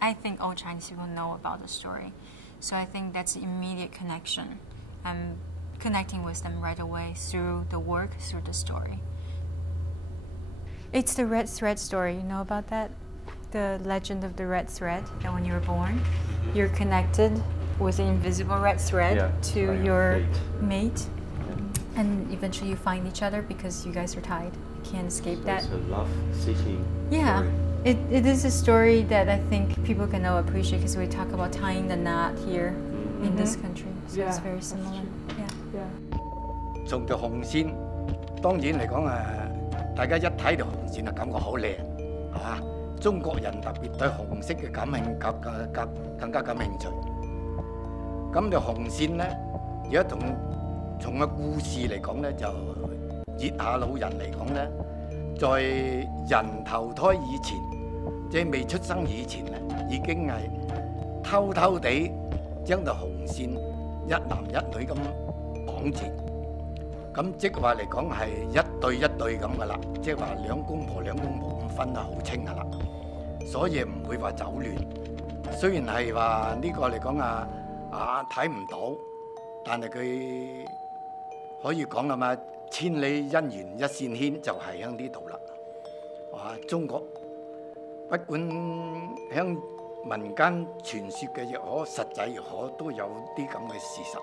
I think all Chinese people know about the story. So I think that's the immediate connection. I'm connecting with them right away through the work, through the story. It's the red thread story, you know about that? The legend of the red thread, that when you were born, you're connected with the invisible red thread to your mate. And eventually you find each other because you guys are tied. You can't escape that. It's a love-seeking Yeah. story. It is a story that I think people can now appreciate because we talk about tying the knot here in this country. So it's very similar. Yeah. 從條紅線，當然嚟講大家一睇條紅線就感覺好靚，係嘛？中國人特別對紅色嘅更加感興趣。咁條紅線咧，而家從個故事嚟講咧，就熱下老人嚟講咧，在人投胎以前，即係未出生以前咧，已經係偷偷地將條紅線一男一女咁綁住。咁即係話嚟講係一對一對咁噶啦，即係話兩公婆咁分得好清噶啦，所以唔會話走亂。雖然係話呢個嚟講睇唔到，但係佢可以講啊嘛，千里姻緣一線牽就係喺呢度啦。中國不管喺民間傳說嘅亦可，實際亦可，都有啲咁嘅事實。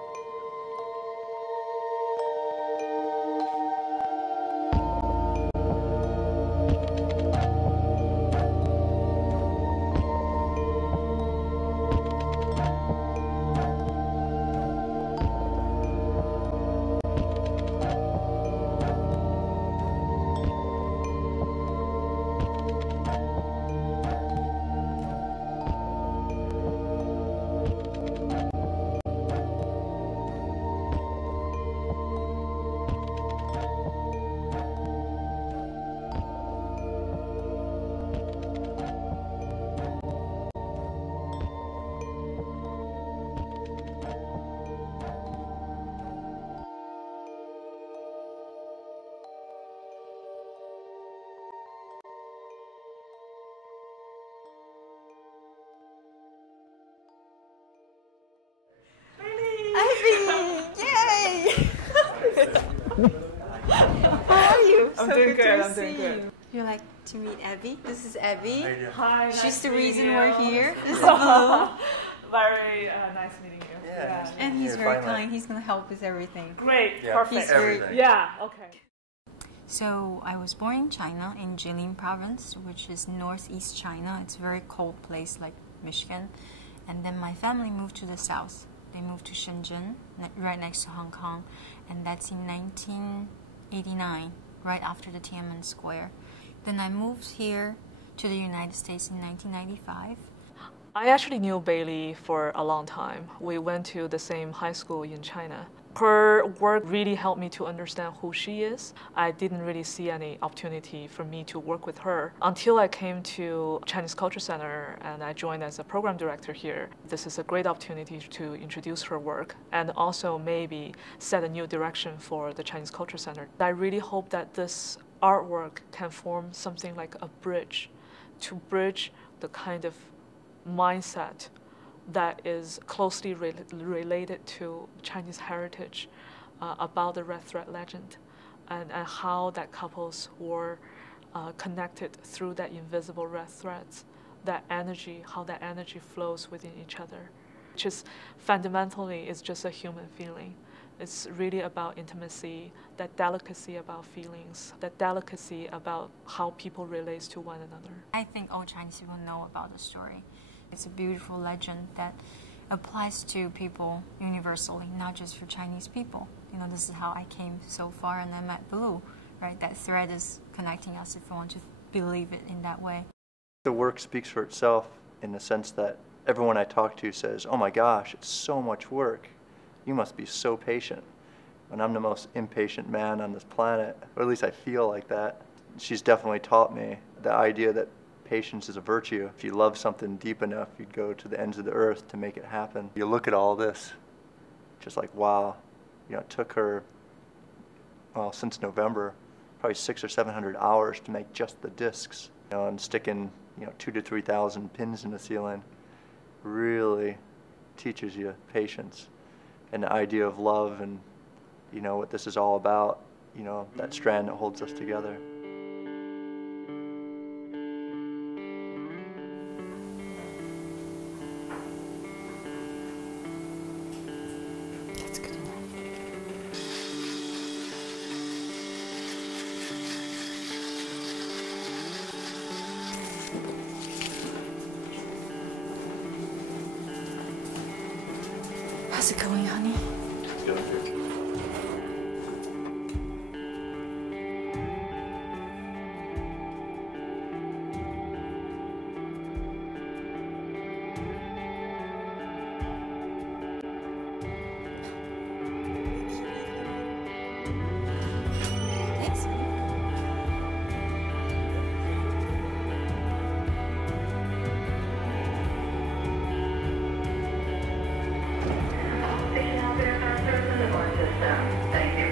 How are you? I'm doing good. I'm doing good. You like to meet Abby? This is Abby. Hi. She's the reason we're here. This is Blue. Very nice meeting you. Yeah. And he's very kind. He's going to help with everything. Great. Yeah, Perfect. He's very everything. Yeah. Okay. So I was born in China, in Jilin province, which is northeast China. It's a very cold place like Michigan. And then my family moved to the south. They moved to Shenzhen, right next to Hong Kong. And that's in 1989, right after the Tiananmen Square. Then I moved here to the United States in 1995. I actually knew Beili for a long time. We went to the same high school in China. Her work really helped me to understand who she is. I didn't really see any opportunity for me to work with her until I came to Chinese Culture Center and I joined as a program director here. This is a great opportunity to introduce her work and also maybe set a new direction for the Chinese Culture Center. I really hope that this artwork can form something like a bridge to bridge the kind of mindset that is closely related to Chinese heritage about the red thread legend and how that couples were connected through that invisible red threads, that energy, how that energy flows within each other, which is fundamentally is just a human feeling. It's really about intimacy, that delicacy about feelings, that delicacy about how people relate to one another. I think all Chinese people know about the story. It's a beautiful legend that applies to people universally, not just for Chinese people. You know, this is how I came so far and I met Blue, right? That thread is connecting us if we want to believe it in that way. The work speaks for itself in the sense that everyone I talk to says, oh my gosh, it's so much work. You must be so patient. And I'm the most impatient man on this planet, or at least I feel like that. She's definitely taught me the idea that patience is a virtue. If you love something deep enough, you'd go to the ends of the earth to make it happen. You look at all this, just like, wow. You know, it took her, well, since November, probably 600 or 700 hours to make just the discs. You know, and sticking 2,000 to 3,000 pins in the ceiling really teaches you patience and the idea of love and, what this is all about, that strand that holds us together. That's good enough. How's it going, honey? It's good. Thanks. Thank you.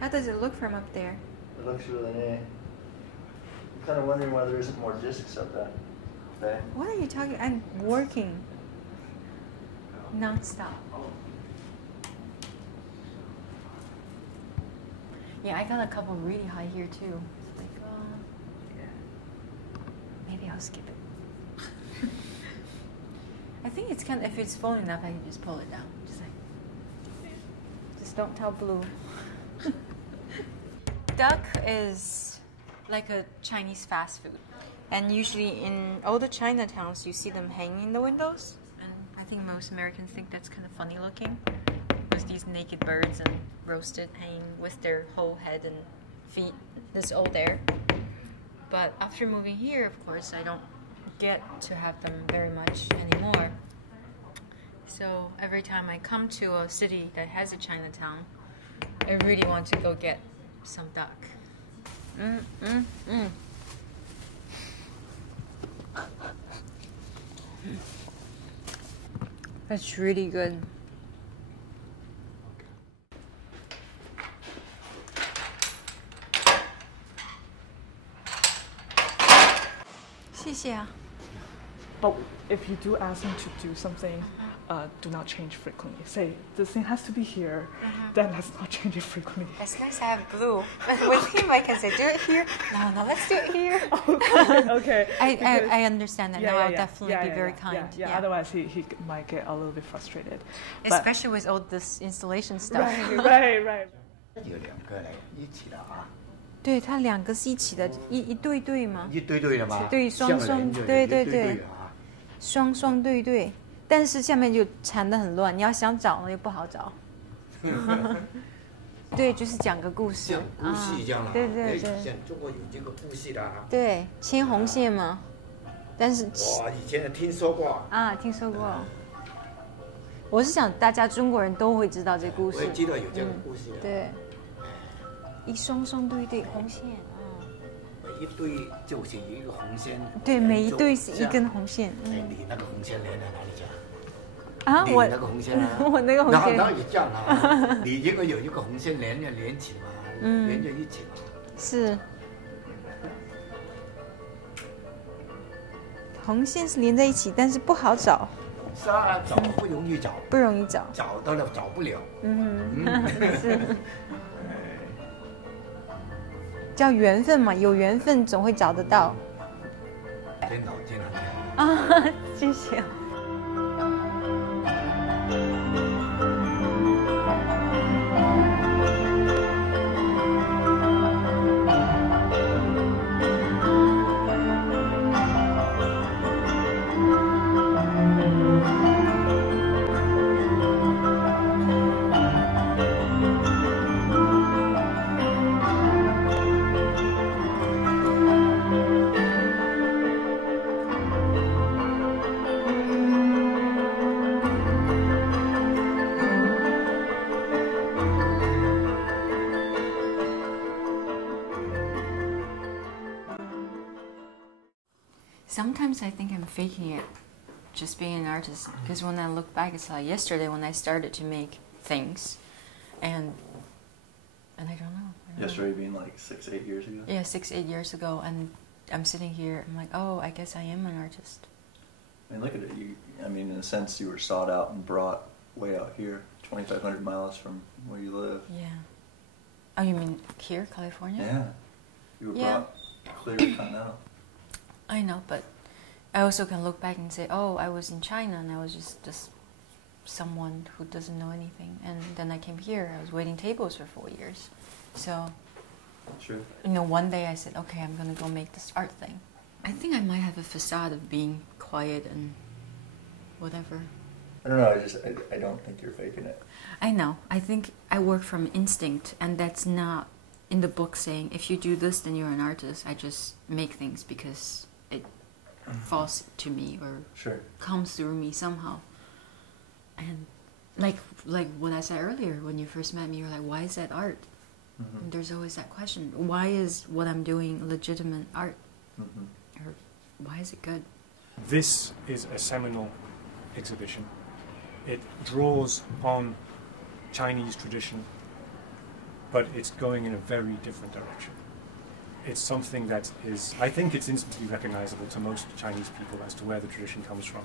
How does it look from up there? It looks really neat. I'm kind of wondering why there isn't more discs of that. Okay. What are you talking? I'm working non-stop. Yeah, I got a couple really high here too. It's like, maybe I'll skip it. I think it's kind of, if it's full enough, I can just pull it down. Just don't tell Blue. Duck is like a Chinese fast food. And usually in all the Chinatowns, you see them hanging in the windows. And I think most Americans think that's kind of funny looking. With these naked birds and roasted hanging with their whole head and feet. That's all there. But after moving here, of course, I don't get to have them very much anymore. So every time I come to a city that has a Chinatown, I really want to go get some duck. That's really good. But if you do ask him to do something, do not change frequently. Say, this thing has to be here, then let's not change it frequently. It's nice to have Blue. With him, I can say, do it here. No, let's do it here. Okay. I understand that. I'll definitely be very kind. Yeah. Otherwise, he might get a little bit frustrated. Especially with all this installation stuff. Right. 有两个来一起的啊，对，它两个是一起的，一对对吗？一对对的吗？对，双双，对对对，啊，双双对对。但是下面就缠得很乱，你要想找呢又不好找。对，就是讲个故事，像故事一样啦。对，像中国有这个故事的啊。对，牵红线嘛。但是哇，以前听说过啊，听说过。我是想大家中国人都会知道这故事。我也知道有这个故事。对，一双双对对红线啊。每一对就是一个红线。对，每一对是一根红线。你那个红线连在哪里去？啊，我那个红线啊，我那个红线，那也这样啊。你这个有一个红线连起嘛，连在一起嘛。是。红线是连在一起，但是不好找。是啊，找不容易找。不容易找。找到了找不了。是。叫缘分嘛，有缘分总会找得到。真好，真好。啊，谢谢。Sometimes I think I'm faking it, just being an artist. Because when I look back, it's like yesterday when I started to make things, and I don't know. Yesterday being like 6-8 years ago? Yeah, 6-8 years ago, and I'm sitting here, I'm like, oh, I guess I am an artist. I mean, look at it. I mean, in a sense, you were sought out and brought way out here, 2,500 miles from where you live. Yeah. Oh, you mean here, California? Yeah. You were brought clear to Continental. I know, but I also can look back and say, oh, I was in China and I was just someone who doesn't know anything. And then I came here, I was waiting tables for 4 years. So, Sure. you know, one day I said, okay, I'm going to go make this art thing. I think I might have a facade of being quiet and whatever. I don't know, I don't think you're faking it. I know. I think I work from instinct, and that's not in the book saying, if you do this, then you're an artist. I just make things because it falls to me or comes through me somehow. And like what I said earlier, when you first met me, you're like, why is that art? And there's always that question. Why is what I'm doing legitimate art? Or why is it good? This is a seminal exhibition. It draws on Chinese tradition, but it's going in a very different direction. It's something that is, I think it's instantly recognizable to most Chinese people as to where the tradition comes from.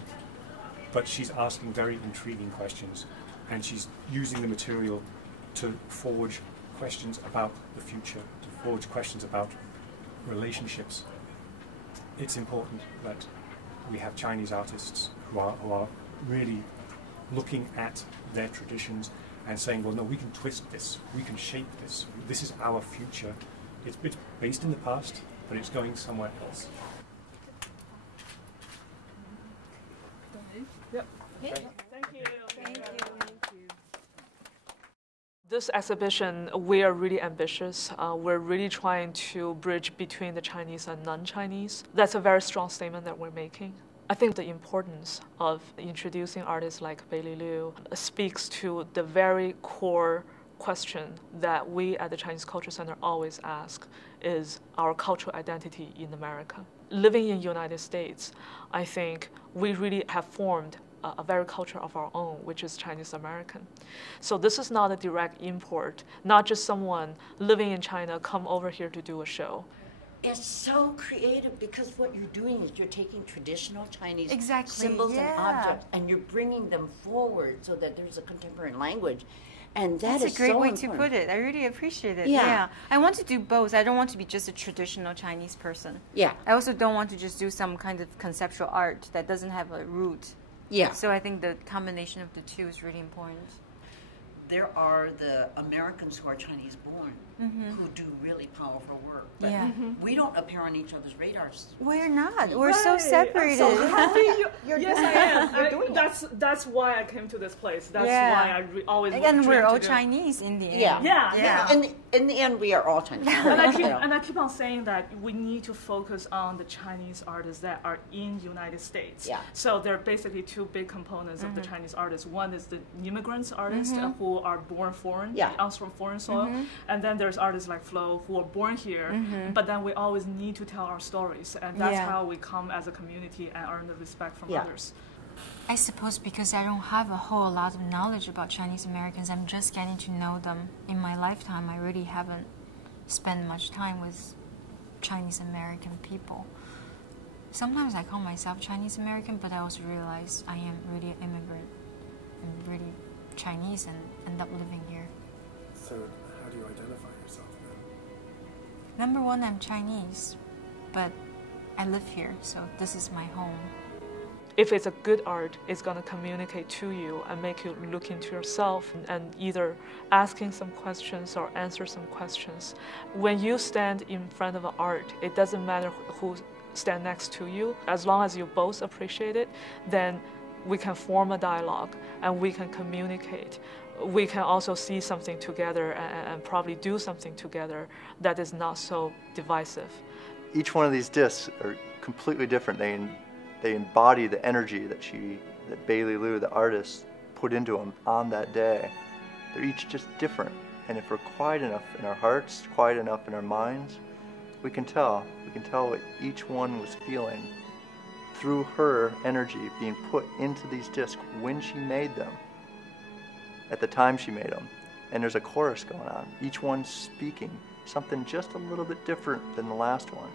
But she's asking very intriguing questions, and she's using the material to forge questions about the future, to forge questions about relationships. It's important that we have Chinese artists who are really looking at their traditions and saying, well, no, we can twist this, we can shape this, this is our future. It's based in the past, but it's going somewhere else. Yep. Thank you. Thank you. This exhibition, we are really ambitious. We're really trying to bridge between the Chinese and non-Chinese. That's a very strong statement that we're making. I think the importance of introducing artists like Beili Liu speaks to the very core question that we at the Chinese Culture Center always ask, is our cultural identity in America. Living in the United States, I think we really have formed a very culture of our own, which is Chinese American. So this is not a direct import, not just someone living in China come over here to do a show. It's so creative because what you're doing is you're taking traditional Chinese symbols and objects and you're bringing them forward so that there's a contemporary language. And that's a great so way important. to put it. I really appreciate it. Yeah. I want to do both. I don't want to be just a traditional Chinese person. Yeah. I also don't want to just do some kind of conceptual art that doesn't have a root. Yeah. So I think the combination of the two is really important. There are the Americans who are Chinese born who do really powerful work. But we don't appear on each other's radars. We're not. We're so separated. I'm so happy yes, I am. You're doing that's why I came to this place. That's why I always and we're all Chinese in the end. Yeah. In the end, we are all Chinese. And I keep on saying that we need to focus on the Chinese artists that are in the United States. Yeah. So there are basically two big components of the Chinese artists. One is the immigrants artists who are born foreign, comes from foreign soil, and then there's artists like Flo who are born here. But then we always need to tell our stories, and that's how we come as a community and earn the respect from others. I suppose because I don't have a whole lot of knowledge about Chinese Americans, I'm just getting to know them in my lifetime. I really haven't spent much time with Chinese American people. Sometimes I call myself Chinese American, but I also realize I am really an immigrant. I'm really Chinese and end up living here. So how do you identify yourself then? Number one, I'm Chinese, but I live here, so this is my home. If it's a good art, it's going to communicate to you and make you look into yourself and either asking some questions or answer some questions. When you stand in front of an art, it doesn't matter who stands next to you. As long as you both appreciate it, then we can form a dialogue and we can communicate. We can also see something together and probably do something together that is not so divisive. Each one of these discs are completely different. They embody the energy that Beili Liu, the artist, put into them on that day. They're each just different. And if we're quiet enough in our hearts, quiet enough in our minds, we can tell what each one was feeling through her energy being put into these discs when she made them, at the time she made them. And there's a chorus going on, each one speaking something just a little bit different than the last one.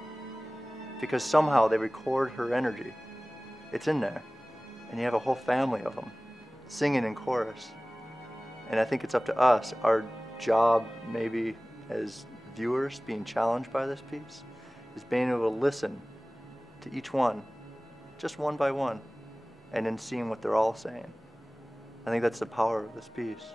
Because somehow they record her energy. It's in there. And you have a whole family of them singing in chorus. And I think it's up to us, our job maybe as viewers being challenged by this piece, is being able to listen to each one, just one by one, and then seeing what they're all saying. I think that's the power of this piece.